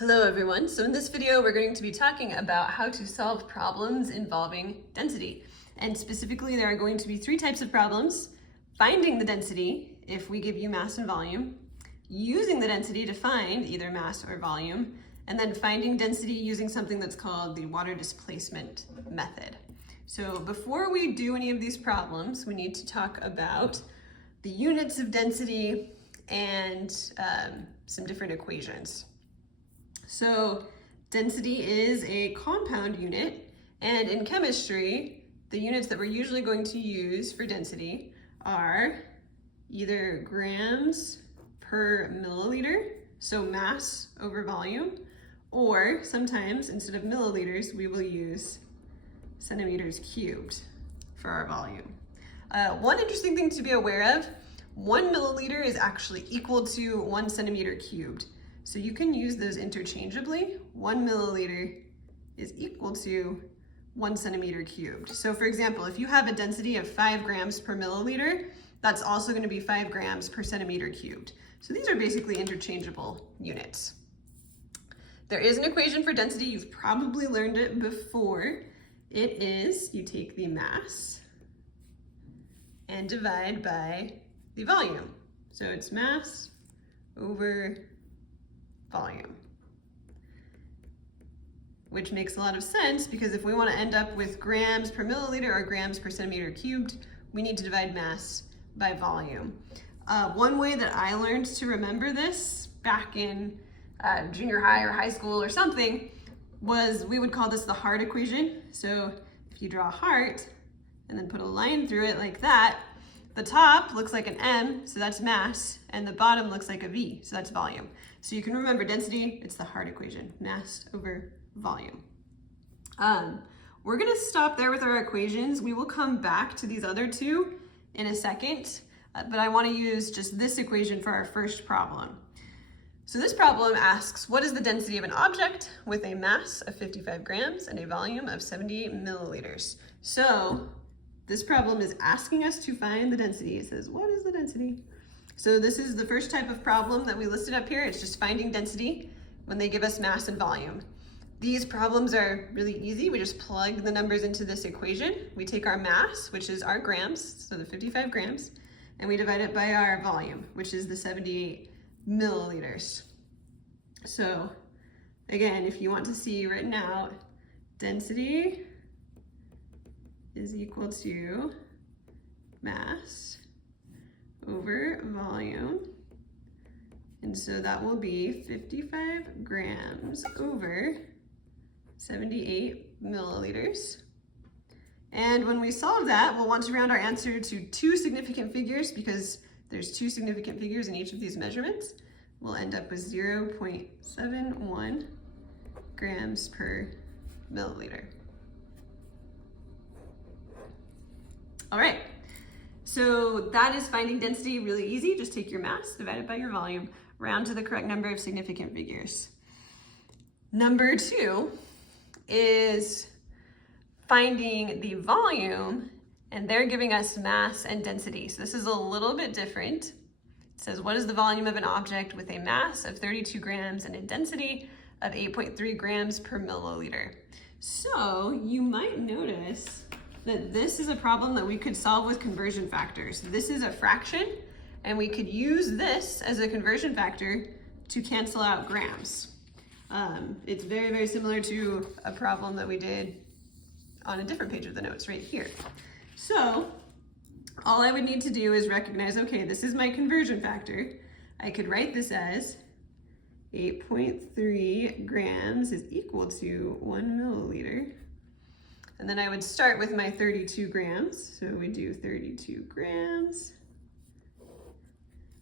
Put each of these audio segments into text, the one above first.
Hello everyone. So in this video, we're going to be talking about how to solve problems involving density. And specifically, there are going to be three types of problems: finding the density if we give you mass and volume, using the density to find either mass or volume, and then finding density using something that's called the water displacement method. So before we do any of these problems, we need to talk about the units of density and some different equations. So density is a compound unit, and in chemistry, the units that we're usually going to use for density are either grams per milliliter, so mass over volume, or sometimes instead of milliliters, we will use centimeters cubed for our volume. One interesting thing to be aware of, 1 milliliter is actually equal to 1 centimeter cubed. So you can use those interchangeably. 1 milliliter is equal to 1 centimeter cubed. So for example, if you have a density of 5 grams per milliliter, that's also going to be 5 grams per centimeter cubed. So these are basically interchangeable units. There is an equation for density. You've probably learned it before. It is, you take the mass and divide by the volume. So it's mass over volume, which makes a lot of sense because if we want to end up with grams per milliliter or grams per centimeter cubed, we need to divide mass by volume. One way that I learned to remember this back in junior high or high school or something was we would call this the heart equation. So if you draw a heart and then put a line through it like that, the top looks like an M, so that's mass, and the bottom looks like a V, so that's volume. So you can remember density, it's the heart equation, mass over volume. We're gonna stop there with our equations. We will come back to these other two in a second, but I wanna use just this equation for our first problem. So this problem asks, what is the density of an object with a mass of 55 grams and a volume of 70 milliliters? So this problem is asking us to find the density. It says, what is the density? So this is the first type of problem that we listed up here. It's just finding density when they give us mass and volume. These problems are really easy. We just plug the numbers into this equation. We take our mass, which is our grams, so the 55 grams, and we divide it by our volume, which is the 78 milliliters. So again, if you want to see written out, density is equal to mass over volume. And so that will be 55 grams over 78 milliliters. And when we solve that, we'll want to round our answer to two significant figures because there's two significant figures in each of these measurements. We'll end up with 0.71 grams per milliliter. All right, so that is finding density really easy. Just take your mass, divide it by your volume, round to the correct number of significant figures. Number two is finding the volume, and they're giving us mass and density. So this is a little bit different. It says, what is the volume of an object with a mass of 32 grams and a density of 8.3 grams per milliliter? So you might notice that this is a problem that we could solve with conversion factors. This is a fraction, and we could use this as a conversion factor to cancel out grams. It's very, very similar to a problem that we did on a different page of the notes right here. So all I would need to do is recognize, okay, this is my conversion factor. I could write this as 8.3 grams is equal to 1 milliliter. And then I would start with my 32 grams. So we do 32 grams.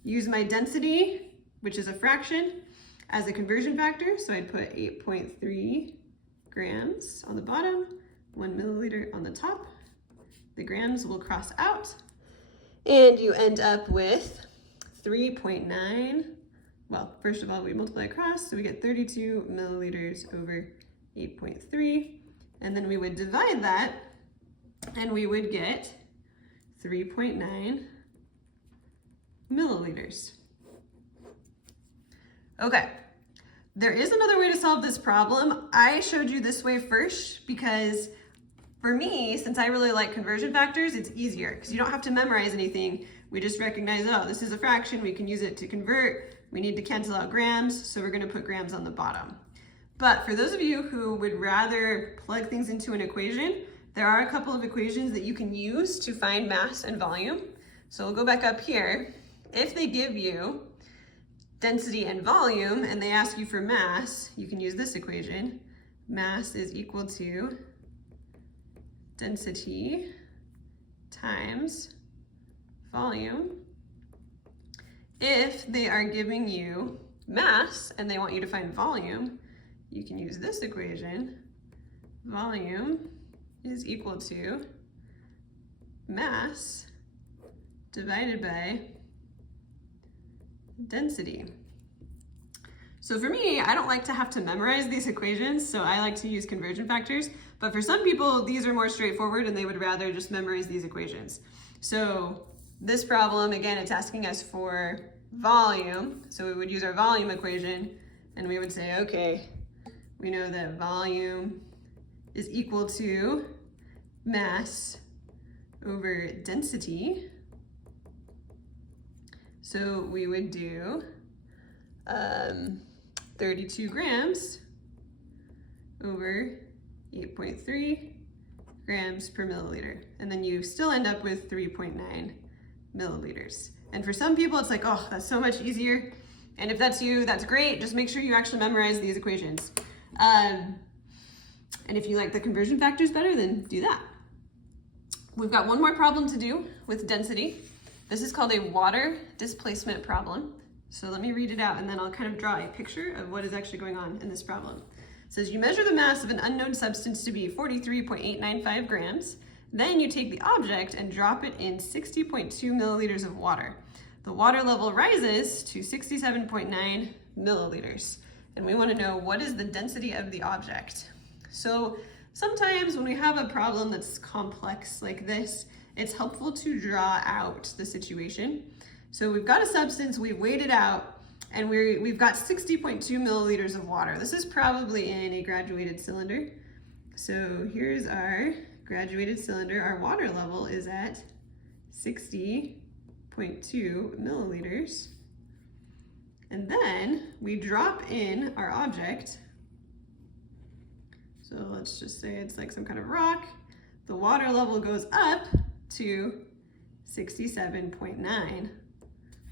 Use my density, which is a fraction, as a conversion factor. So I'd put 8.3 grams on the bottom, 1 milliliter on the top. The grams will cross out. And you end up with 3.9. Well, first of all, we multiply across, so we get 32 milliliters over 8.3. And then we would divide that, and we would get 3.9 milliliters. Okay, There is another way to solve this problem. I showed you this way first because for me, since I really like conversion factors, it's easier because you don't have to memorize anything. We just recognize, oh, this is a fraction, we can use it to convert. We need to cancel out grams, so we're gonna put grams on the bottom. But for those of you who would rather plug things into an equation, there are a couple of equations that you can use to find mass and volume. So we'll go back up here. If they give you density and volume and they ask you for mass, you can use this equation. Mass is equal to density times volume. If they are giving you mass and they want you to find volume, you can use this equation. Volume is equal to mass divided by density. So for me, I don't like to have to memorize these equations, so I like to use conversion factors. But for some people, these are more straightforward and they would rather just memorize these equations. So this problem, again, it's asking us for volume. So we would use our volume equation and we would say, okay, we know that volume is equal to mass over density. So we would do 32 grams over 8.3 grams per milliliter. And then you still end up with 3.9 milliliters. And for some people, it's like, oh, that's so much easier. And if that's you, that's great. Just make sure you actually memorize these equations. And if you like the conversion factors better, then do that. We've got one more problem to do with density. This is called a water displacement problem. So let me read it out and then I'll kind of draw a picture of what is actually going on in this problem. It says you measure the mass of an unknown substance to be 43.895 grams. Then you take the object and drop it in 60.2 milliliters of water. The water level rises to 67.9 milliliters. And we want to know what is the density of the object. So sometimes when we have a problem that's complex like this, it's helpful to draw out the situation. So we've got a substance, we've weighed it out, and we've got 60.2 milliliters of water. This is probably in a graduated cylinder. So here's our graduated cylinder. Our water level is at 60.2 milliliters. And then we drop in our object. So let's just say it's like some kind of rock. The water level goes up to 67.9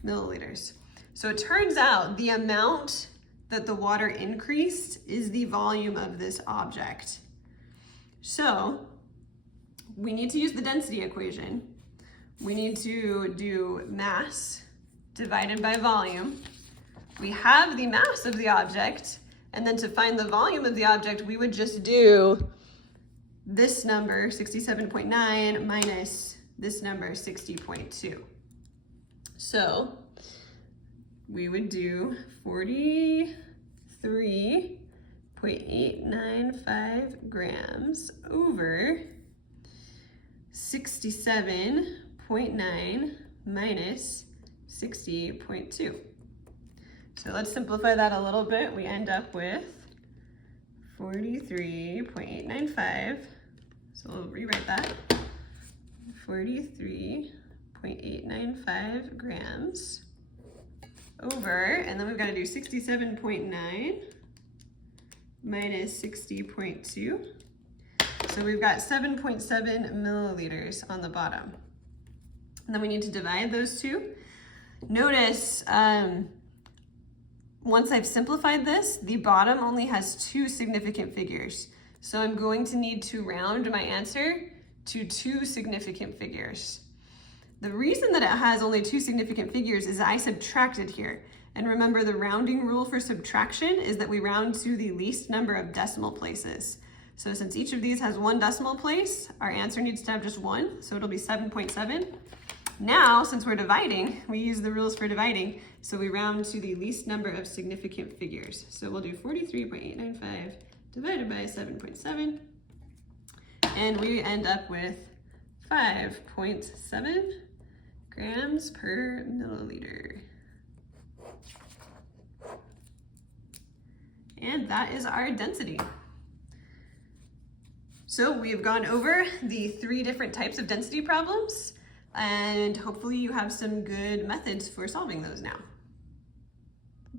milliliters. So it turns out the amount that the water increased is the volume of this object. So we need to use the density equation. We need to do mass divided by volume. We have the mass of the object, and then to find the volume of the object, we would just do this number, 67.9, minus this number, 60.2. So we would do 43.895 grams over 67.9 minus 60.2. So let's simplify that a little bit. We end up with 43.895. So we'll rewrite that. 43.895 grams over, and then we've got to do 67.9 minus 60.2. So we've got 7.7 milliliters on the bottom. And then we need to divide those two. Notice, once I've simplified this, the bottom only has two significant figures. So I'm going to need to round my answer to two significant figures. The reason that it has only two significant figures is I subtracted here. And remember, the rounding rule for subtraction is that we round to the least number of decimal places. So since each of these has one decimal place, our answer needs to have just one, so it'll be 7.7. Now, since we're dividing, we use the rules for dividing, so we round to the least number of significant figures. So we'll do 43.895 divided by 7.7, and we end up with 5.7 grams per milliliter. And that is our density. So we've gone over the 3 different types of density problems, and hopefully you have some good methods for solving those now.